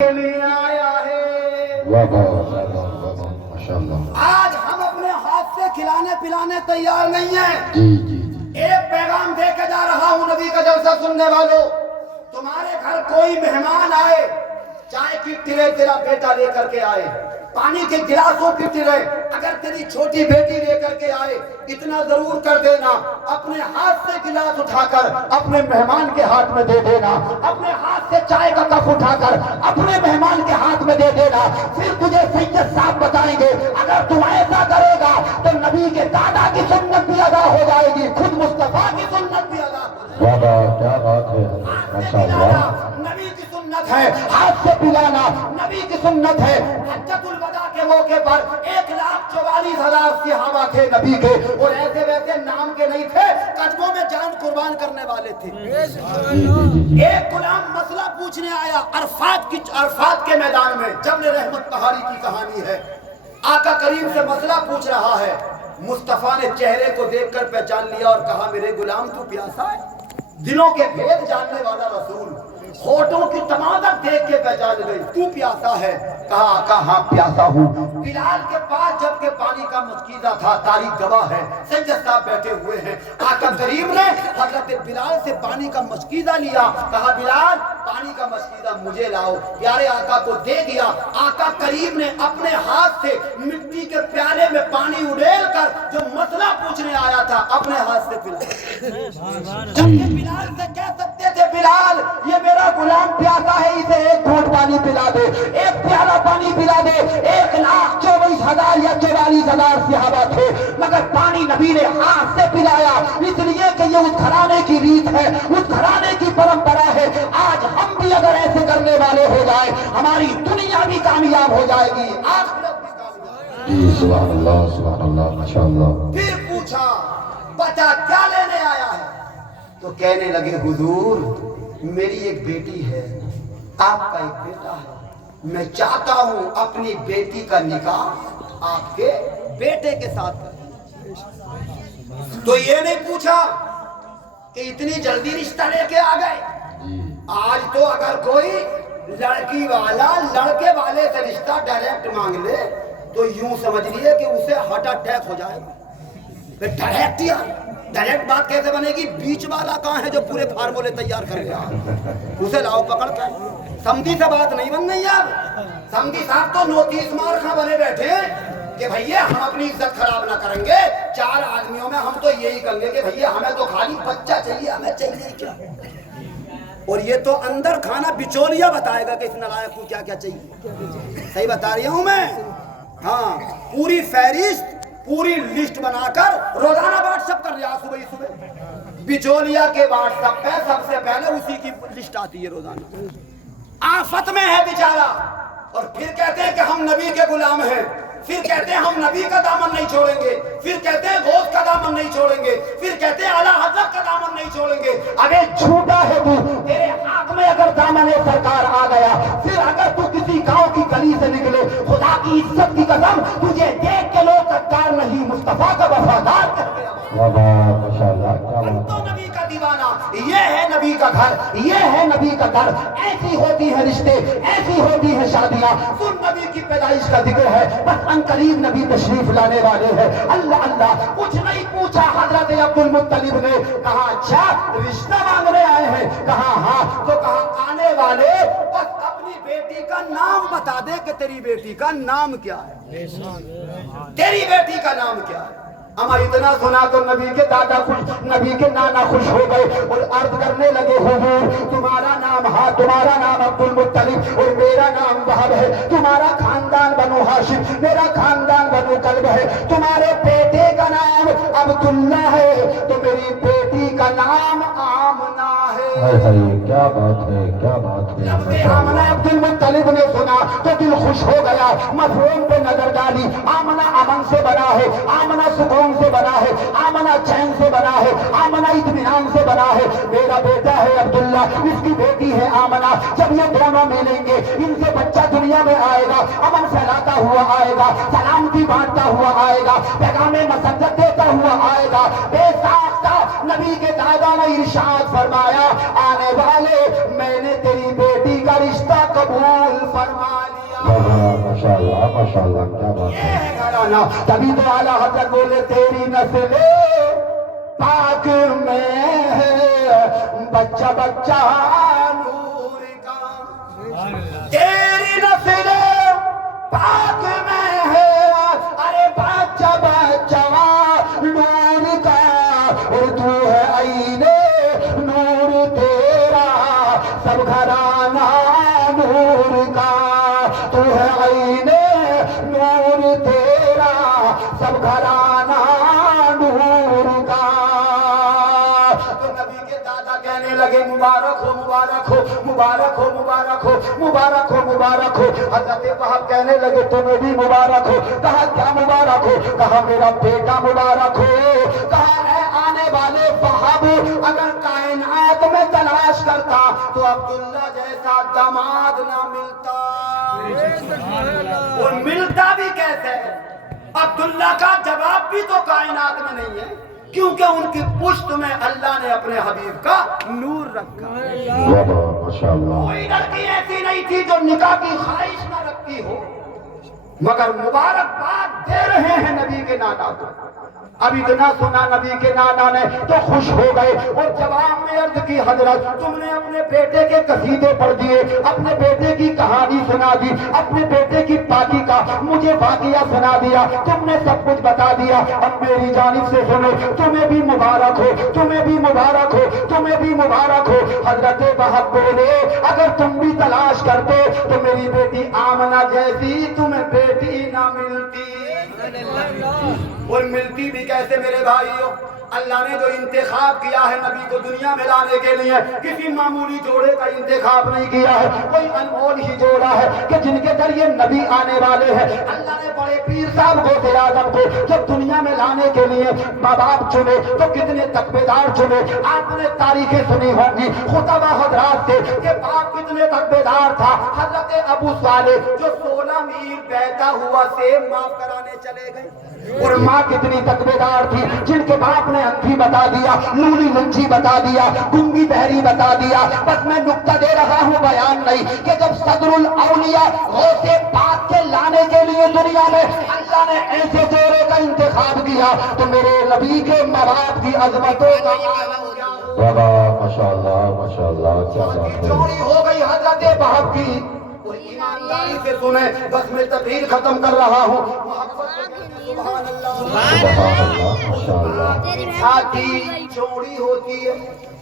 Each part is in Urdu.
کے لیے آیا ہے۔ آج ہم اپنے ہاتھ سے کھلانے پلانے تیار نہیں ہیں۔ ایک پیغام دے کے جا رہا ہوں نبی کا جلسہ سننے والوں، تمہارے گھر کوئی مہمان آئے، چائے کی ٹرے تیرا بیٹا لے کر کے آئے، پانی کے گلاسوں کی ٹرے اگر تیری چھوٹی بیٹی لے کر کے آئے، اتنا ضرور کر دینا، اپنے ہاتھ سے گلاس اٹھا کر اپنے مہمان کے ہاتھ میں دے دینا، اپنے ہاتھ سے چائے کا کپ اٹھا کر اپنے مہمان کے ہاتھ میں دے دینا۔ پھر تجھے سید صاحب بتائیں گے اگر تم ایسا کرے گا تو نبی کے دادا کی سنت بھی ادا ہو جائے گی، خود مصطفیٰ کی سنت بھی ادا ہو جائے گی۔ کیا بات ہے، ماشاءاللہ۔ نبی کی سنت ہے ہاتھ سے پلانا، نبی کی سنت ہے۔ حجۃ الوداع کے موقع پر 1,44,000 صحابہ تھے نبی کے، اور ایسے ویسے نام کے نہیں تھے، قدموں میں جان قربان کرنے والے تھے۔ ایک غلام مسئلہ پوچھنے آیا عرفات کے میدان میں، جبل رحمت پہاڑی کی کہانی ہے۔ آقا کریم سے مسئلہ پوچھ رہا ہے، مصطفیٰ نے چہرے کو دیکھ کر پہچان لیا اور کہا میرے غلام تو پیاسا ہے؟ دلوں کے بھید جاننے والا رسول ہونٹوں کی تمادت دیکھ کے پہچان گئی، تو پیاسا ہے؟ کہا آقا ہاں پیاسا ہوں۔ بلال کے پاس جب کہ پانی کا مشکیزہ تھا، تاریخ گواہ ہے، سید صاحب بیٹھے ہوئے ہیں، آقا کریم نے حضرت بلال سے پانی کا مشکیزہ لیا، کہا بلال پانی کا مشکیزہ مجھے لاؤ، پیارے آقا کو دے دیا۔ آقا کریم نے اپنے ہاتھ سے مٹی کے پیالے میں پانی اڑیل کر جو مسئلہ پوچھنے آیا تھا اپنے ہاتھ سے پلایا۔ جبکہ بلال سے کہہ سکتے تھے بلال یہ میرا غلام پیاسا ہے، اسے ایک گھونٹ پانی پلا دے، ایک پیالہ پانی پلا دے۔ 1,24,000 یا 44,000 صحابہ تھے، مگر پانی نبی نے ہاتھ سے پلایا، اس لیے کہ یہ اس گھرانے کی ریت ہے، اس گھرانے کی پرمپرا ہے۔ آج ہم بھی اگر ایسے کرنے والے ہو جائیں، ہماری دنیا بھی کامیاب ہو جائے گی، آخرت بھی کامیاب۔ جی سبحان اللہ، سبحان اللہ، ماشاءاللہ۔ پھر پوچھا بچہ کیا لینے آیا ہے؟ تو کہنے لگے حضور میری ایک بیٹی ہے، آپ کا ایک بیٹا ہے، میں چاہتا ہوں اپنی بیٹی کا نکاح آپ کے بیٹے کے ساتھ کریں۔ تو یہ نہیں پوچھا کہ اتنی جلدی رشتہ لے کے آ گئے۔ آج تو اگر کوئی لڑکی والا لڑکے والے سے رشتہ ڈائریکٹ مانگ لے تو یوں سمجھ لیے کہ اسے ہارٹ اٹیک ہو جائے گا۔ ڈائریکٹ بات کیسے بنے گی؟ بیچ والا کہاں ہے جو پورے فارمولے تیار کر گیا؟ اسے لاؤ پکڑ کر۔ سمدھی سے بات نہیں بن رہی اب۔ سمدھی صاحب تو نوٹس مار خاں بنے بیٹھے کہ بھئیے ہم اپنی عزت خراب نہ کریں گے، 4 آدمیوں میں ہم تو یہی کہیں گے کہ بھئیے ہمیں تو خالی بچہ چاہیے، ہمیں چاہیے کیا؟ اور یہ تو اندر کھانا بچولیا بتائے گا کہ اس نالائق کو کیا کیا چاہیے۔ صحیح بتا رہی ہوں میں؟ ہاں، پوری فہرست پوری لسٹ بنا کر روزانہ واٹس ایپ کر رہا صبح بچولیا کے واٹس ایپ پہ سب سے پہلے اسی کی لسٹ آتی ہے روزانہ۔ آفت میں ہے بیچارہ، اور پھر کہتے ہیں کہ ہم نبی کے غلام ہیں، پھر کہتے ہیں ہم نبی کا دامن نہیں چھوڑیں گے، پھر کہتے ہیں غوث کا دامن نہیں چھوڑیں گے، پھر کہتے ہیں اعلیٰ حضرت کا دامن نہیں چھوڑیں گے۔ ابے جھوٹا ہے تو، تیرے ہاتھ میں اگر دامن سرکار آ گیا، پھر اگر تو کسی گاؤں کی گلی سے نکلے، خدا کی عزت کی قسم تجھے دیکھ کے لوگ ستار نہیں، مصطفیٰ کا وفادار کہتے ہیں۔ تو نبی کا دیوانہ، یہ ہے نبی کا گھر، یہ ہے نبی کا گھر۔ ایسی ہوتی ہے رشتے، ایسی ہوتی ہے شادیاں۔ سن نبی کی پیدائش کا ذکر ہے، بس ان قریب نبی تشریف لانے والے ہیں۔ اللہ اللہ، کچھ نہیں پوچھا حضرت عبد المطلب نے، کہا اچھا رشتہ مانگنے آئے ہیں؟ کہا ہاں۔ تو کہا آنے والے بس اپنی بیٹی کا نام بتا دے کہ تیری بیٹی کا نام کیا ہے، تیری بیٹی کا نام کیا ہے۔ اما اتنا سنا تو نبی کے دادا خوش، نبی کے نانا خوش ہو گئے اور عرض کرنے لگے حضور تمہارا نام تمہارا نام عبد المطلب اور میرا نام وہب ہے، تمہارا خاندان بنو ہاشم، میرا خاندان بنو کلب ہے، تمہارے بیٹے کا نام عبداللہ ہے تو میری بیٹی کا نام آمنہ ہے۔ کیا بات ہے، کیا بات ہے۔ جب آمنہ عبد المطلب نے سنا تو دل خوش ہو گیا، مفہوم پہ نظر ڈالی، آمنہ امن سے بنا ہے، آمنہ سکون سے بنا ہے، آمنہ چین سے بنا ہے، آمنہ اطمینان سے بنا ہے۔ میرا بیٹا ہے عبداللہ، اس کی بیٹی ہے آمنہ، جب یہ دونوں ملیں گے ان سے بچہ دنیا میں آئے گا، امن پھیلاتا ہوا آئے گا، سلامتی بانٹتا ہوا آئے گا، پیغام مسرت دیتا ہوا آئے گا۔ بے ساختہ نبی کے دادا نے ارشاد فرمایا آنے والے میں نے تیری بیٹی کا رشتہ قبول فرما لیا. ماشاء اللہ کیا بات ہے. یہ گھرانہ تبھی تو اعلیٰ حضرت بولے تیری نسل پاک میں ہے بچہ بچہ نور کا. تیری نسل پاک میں ہے ارے بچہ بچہ نور کا. اور تو ہے عین نور تیرا سب گھرانہ نور کا. تو ہے عین نور تیرا سب گھرانہ نور کا. تو نبی کے دادا کہنے لگے مبارک ہو مبارک ہو مبارک ہو مبارک ہو مبارک ہو مبارک ہو. حضرت وہب کہنے لگے تمہیں بھی مبارک ہو. کہا کیا مبارک ہو؟ کہا میرا بیٹا مبارک ہو. کہا اے آنے والے وہب اگر کائنات میں تلاش کرتا تو عبداللہ جیسا داماد نہ ملتا. اور ملتا بھی کیسے؟ عبداللہ کا جواب بھی تو کائنات میں نہیں ہے کیونکہ ان کی پشت میں اللہ نے اپنے حبیب کا نور رکھا. ماشاء اللہ. کوئی لڑکی ایسی نہیں تھی جو نکاح کی خواہش نہ رکھتی ہو مگر مبارکباد دے رہے ہیں نبی کے نانا کو. اب اتنا سنا نبی کے نانا نے تو خوش ہو گئے اور جواب میں عرض کی حضرت تم نے اپنے بیٹے کے قصیدے پڑھ دیے, اپنے بیٹے کی کہانی سنا دی, اپنے بیٹے کی پاکی کا مجھے واقعہ سنا دیا, تم نے سب کچھ بتا دیا. اب میری جانب سے سنو تمہیں بھی مبارک ہو تمہیں بھی مبارک ہو تمہیں بھی مبارک ہو. حضرت وہب بولے اگر تم بھی تلاش کرتے تو میری بیٹی آمنہ جیسی تمہیں بیٹی نہ ملتی. اور ملتی بھی کیسے میرے بھائیوں؟ اللہ نے جو انتخاب کیا ہے نبی کو دنیا میں لانے کے لیے کسی معمولی جوڑے کا انتخاب نہیں کیا ہے, کوئی انمول ہی جوڑا ہے کہ جن کے ذریعے نبی آنے والے ہیں. اللہ نے بڑے پیر صاحب غوث اعظم کو جب دنیا میں لانے کے لیے ماں باپ چنے تو کتنے تقویدار چنے. آپ نے تاریخیں سنی ہوں گی خطبہ حضرات سے کہ باپ کتنے تقویدار تھا. حضرت ابو صالح جو 16 میل بہتا ہوا سے معاف کرانے چلے گئے. اور ماں کتنی تقویدار تھی جن کے باپ نے انتھی بتا دیا, لولی لنچی بتا دیا, گنگی بہری بتا دیا. بس میں نکتہ دے رہا ہوں بیان نہیں کہ جب صدر الاولیاء غوث پاک کے لانے کے لیے دنیا میں اللہ نے ایسے جوڑے کا انتخاب کیا تو میرے نبی کے ماں باپ کی عظمتوں کا ماشاء اللہ کیا بات ہے. چوری ہو گئی حضرت وہب کی. اور ایمانداری سے سنیں بس میں تقریر ختم کر رہا ہوں. سبحان اللہ ماشاء اللہ. چھاتی چوڑی ہوتی ہے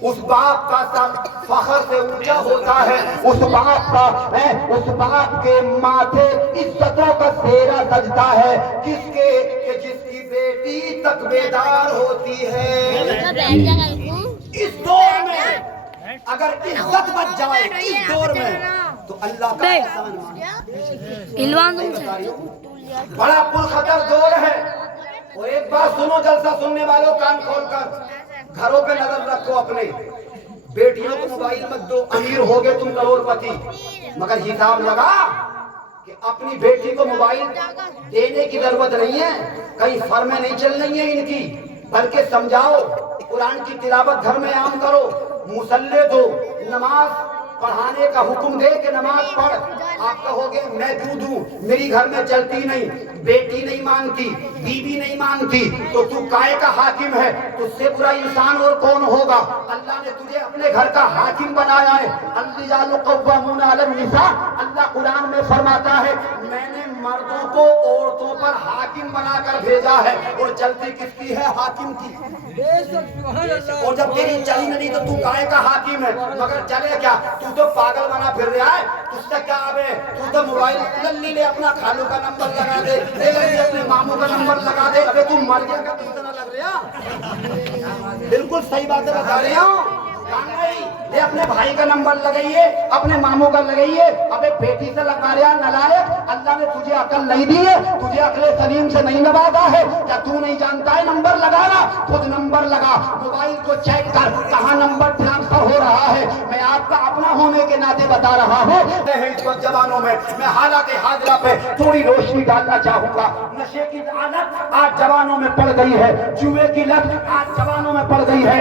اس باپ کا سر فخر سے اونچا ہوتا ہے. اس باپ کا اس باپ کے ماتھے عزتوں کا سہرا سجتا ہے کس کے کہ جس کی بیٹی تقویدار ہوتی ہے. اس دور میں اگر عزت بچ جائے اس دور میں تو اللہ کا احسان بڑا پرخطر دور ہے. اور ایک بات سنو جلسہ سننے والوں کان کھول کر گھروں پہ نظر رکھو اپنے بیٹیوں کو موبائل مت دو. امیر ہو گئے تم کروڑ پتی مگر حساب لگا کہ اپنی بیٹی کو موبائل دینے کی ضرورت نہیں ہے. کہیں فرمیں نہیں چل رہی ہیں ان کی بلکہ سمجھاؤ. قرآن کی تلاوت گھر میں عام کرو, مصلی دو, نماز پڑھانے کا حکم دے کہ نماز پڑھ. آپ کہو گے میں کیوں دوں, میری گھر میں چلتی نہیں, بیٹی نہیں مانتی, بیوی نہیں مانتی تو تو کائے کا حاکم ہے. تجھ سے برا انسان اور کون ہوگا؟ اللہ نے تجھے اپنے گھر کا حاکم بنایا ہے. الرجال قوامون علی النساء. اللہ قرآن میں فرماتا ہے میں نے مردوں کو عورتوں پر حاکم بنا کر بھیجا ہے. اور چلتی کس کی ہے؟ حاکم کی. اور جب تیری چلی نہیں تو تو کائے کا حاکم ہے مگر چلے کیا؟ تو تو پاگل بنا پھر رہا ہے. تجھ سے کیا آبے؟ تو تو موبائل للی لے اپنا خالو کا نمبر لگا دے, للی اپنے ماموں کا نمبر لگا دے. ابے تم مر گیا کا تم سے نہ لگ رہا. بالکل صحیح باتیں بتا رہی ہوں. یہ اپنے بھائی کا نمبر لگائیے, اپنے ماموں کا لگائیے. ابے بیٹی سے لگا رہا نالائق. اللہ نے تجھے عقل نہیں دی ہے, تجھے عقل سلیم سے نہیں نوازا ہے. کیا تو نہیں جانتا ہے نمبر لگانا؟ خود نمبر لگا, موبائل کو چیک کر کہاں نمبر ٹرانسفر ہو رہا ہے. میں آپ کا اپنا ہونے کے ناطے بتا رہا ہوں. اس وقت جوانوں میں حالات حاضرہ پہ تھوڑی روشنی ڈالنا چاہوں گا. نشے کی عادت آج جوانوں میں پڑ گئی ہے, جوئے کی لت آج جوانوں میں پڑ گئی ہے.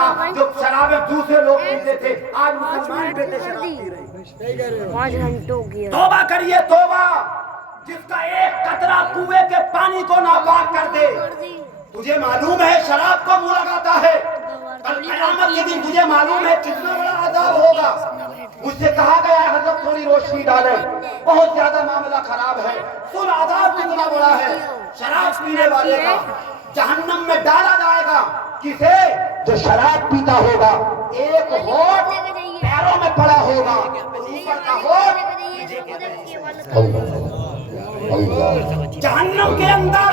تھا جو شرابیں دوسرے لوگ پیتے تھے، آج مسلمان بیٹے شراب پی رہے ہیں۔ 5 گھنٹوں کی توبہ کریے توبہ، جس کا ایک قطرہ کنویں کے پانی کو ناپاک کر دے۔ تجھے معلوم ہے شراب کو منہ لگاتا ہے، کل قیامت کے دن تجھے معلوم ہے کتنا بڑا عذاب ہوگا۔ مجھ سے کہا گیا ہے حضرت تھوڑی روشنی ڈالیں، بہت زیادہ معاملہ خراب ہے، سن عذاب کتنا بڑا ہے شراب پینے والے کا۔ جہنم میں ڈالا جائے گا کسے؟ جو شراب پیتا ہوگا، ایک ہونٹ پیروں میں پڑا ہوگا، اوپر کا ہونٹ جہنم کے اندر۔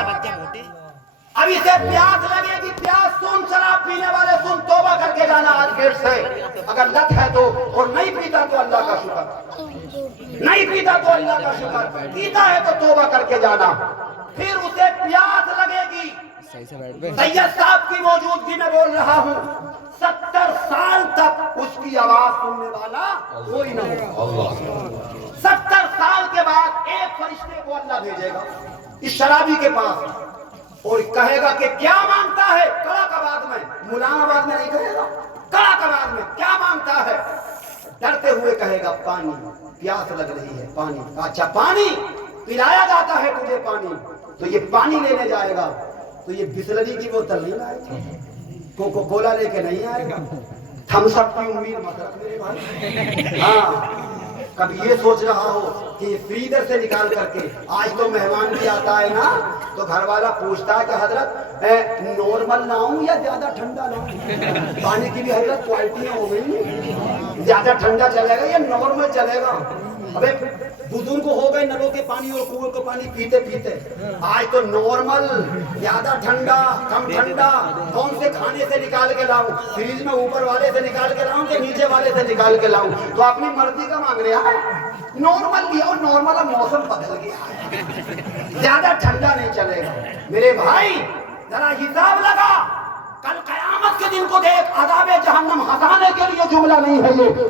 اب اسے پیاس لگے گی، پیاس سن، شراب پینے والے سن، توبہ کر کے جانا آج پھر سے۔ اگر لت ہے تو، اور نہیں پیتا تو اللہ کا شکر، نہیں پیتا تو اللہ کا شکر، پیتا ہے تو توبہ کر کے جانا۔ پھر اسے پیاس لگے گی، سید صاحب کی موجودگی میں بول رہا ہوں، 70 سال تک اس کی آواز سننے والا کوئی نہ ہوگا۔ 70 سال کے بعد ایک فرشتے کو اللہ بھیجے گا اس شرابی کے پاس، اور کہے گا کہ کیا مانگتا ہے؟ کڑک آواز میں، ملام آواز میں نہیں کہے گا، کڑک آواز میں، کیا مانگتا ہے؟ ڈرتے ہوئے کہے گا پانی، پیاس لگ رہی ہے، پانی۔ اچھا پانی پلایا جاتا ہے تجھے پانی، تو یہ پانی لینے جائے گا تو یہ بسلری کی بوتل نہیں لائے گا، کوکو کولا لے کے نہیں آئے گا، تھمس اپ کی امید مت رکھ میرے بھائی۔ ہاں کبھی یہ سوچ رہا ہو کہ یہ فریزر سے نکال کر کے، آج تو مہمان بھی آتا ہے نا تو گھر والا پوچھتا ہے کہ حضرت نارمل لاؤں یا زیادہ ٹھنڈا لاؤں؟ پانی کی بھی حضرت کوالٹیاں ہو گئی، زیادہ ٹھنڈا چلے گا یا نارمل چلے گا؟ ابے بزرگ ہو گئے نلوں کے پانی اور کنویں کے پانی پیتے پیتے، آج تو نارمل، زیادہ ٹھنڈا، کم ٹھنڈا، کون سے کھانے سے نکال کے لاؤں؟ فریج میں اوپر والے سے نکال کے لاؤں کہ نیچے والے سے نکال کے لاؤں؟ تو اپنی مرضی کا مانگ رہا ہے، نارمل لیا، اور نارمل اب موسم بدل گیا ہے، زیادہ ٹھنڈا نہیں چلے گا۔ میرے بھائی ذرا حساب لگا، کل قیامت کے دن کو دیکھ، عذاب جہنم ہنسانے کے لیے جملہ نہیں ہے یہ،